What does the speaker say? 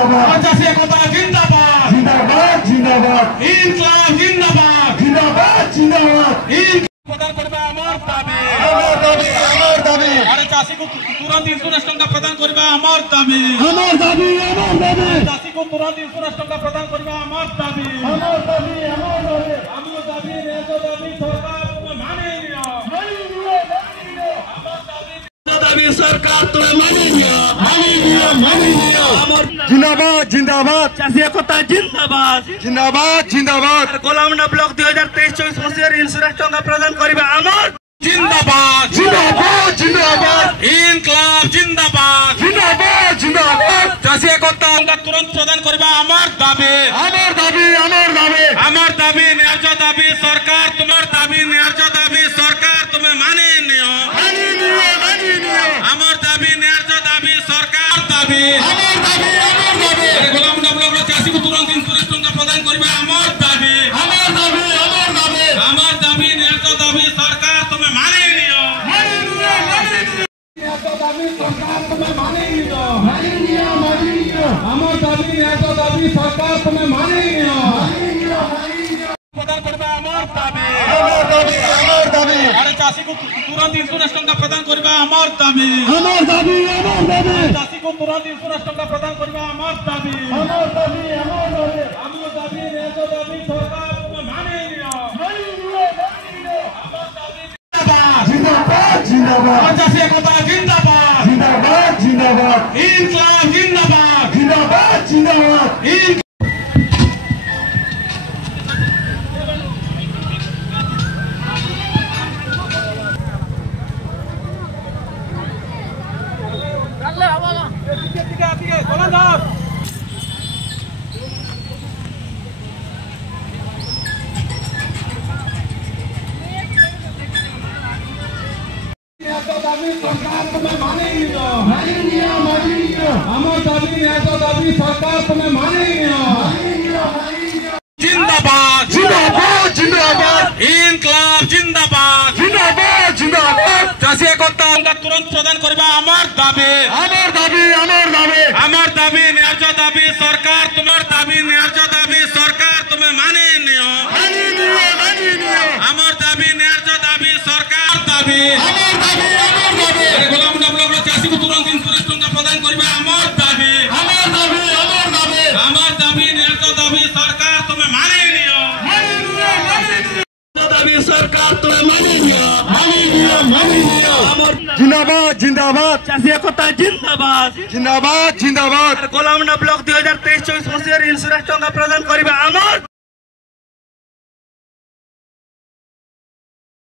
जिंदाबाद चाषी एकता जिंदाबाद जिंदाबाद जिंदाबाद इनकलाब जिंदाबाद जिंदाबाद जिंदाबाद प्रदान करबा आमार दाबी আমার দাবি আমার দাবি আরে চাষী को तुरंत इंश्योरेंस टंका प्रदान करबा आमार दाबी আমার দাবি আমার দাবি चाषी को तुरंत इंश्योरेंस टंका प्रदान करबा आमार दाबी আমার দাবি আমার দাবি आमियो दाबी न्याय दाबी सरकार तुम्हें माने नियो दाबी सरकार तुम्हें माने नियो जिंदाबाद जिंदाबाद चाषी एकता जिंदाबाद जिंदाबाद जिंदाबाद गोलामना ब्लॉक 2023-24 मसीहार इंश्योरेंस टंका प्रदान करबा आमार जिंदाबाद जिंदाबाद जिंदाबाद इनकलाब जिंदाबाद जिंदाबाद जिंदाबाद चाषी एकता तुरंत प्रदान करबा आमार दाबी আমার দাবি আমার দাবি আমার দাবি ন্যায্য দাবি সরকার তোমার দাবি ন্যায্য দাবি সরকার তুমি মানে নিও আমার দাবি ন্যায্য দাবি সরকার দাবি আমার দাবি আমার দাবি গোলাম ব্লক চাষী তুরন্ত ইন্স্যুরেন্স টঙ্কা প্রদান করবে আমার দাবি আমার দাবি আমার দাবি আমার দাবি ন্যায্য দাবি সরকার তুমি মানে নিও ন্যায্য দাবি সরকার তুমি মানে নিও আমার দাবি ন্যায্য দাবি সরকার তুমি মানে নিও प्रदान करबा आमार दाबी আমার দাবি আমার দাবি अरे चाषी को तुरंत इंश्योरेंस टंका प्रदान करबा आमार दाबी আমার দাবি আমার দাবি चाषी को तुरंत इंश्योरेंस टंका प्रदान करबा आमार दाबी আমার দাবি আমার দাবি आमियो दाबी न्याय दाबी सरकार तुम्हें माने नियो आमार दाबी जिंदाबाद जिंदाबाद चाषी एकता जिंदाबाद जिंदाबाद जिंदाबाद इनकलाब जिंदाबाद जिंदाबाद जिंदाबाद दाबी सरकार तुम्हें माने नियो आमार दाबी न्याय दाबी सरकार तुम्हें माने नियो जिंदाबाद जिंदाबाद जिंदाबाद इनकलाब जिंदाबाद जिंदाबाद जिंदाबाद चाषी एकता तुरंत प्रदान करबा आमार दाबी আমার দাবি আমার দাবি আমার দাবি ন্যায্য দাবি সরকার তোমার দাবি ন্যায্য দাবি সরকার তুমি মানে নিও আমার দাবি ন্যায্য দাবি সরকার দাবি আমার দাবি আমার দাবি গোলাম ব্লক চাষী को तुरंत इंश्योरेंस टंका प्रदान करबा आमार दाबি আমার দাবি আমার দাবি আমার দাবি ন্যায্য দাবি সরকার তুমি মানে নিও দাবি সরকার তুমি মানে নিও जिंदाबाद जिंदाबाद চাষী একতা জিন্দাবাদ जिंदाबाद जिंदाबाद গোলামনা ব্লক 2023-24 মसीहार इंश्योरेंस टंका प्रदान करबा आमार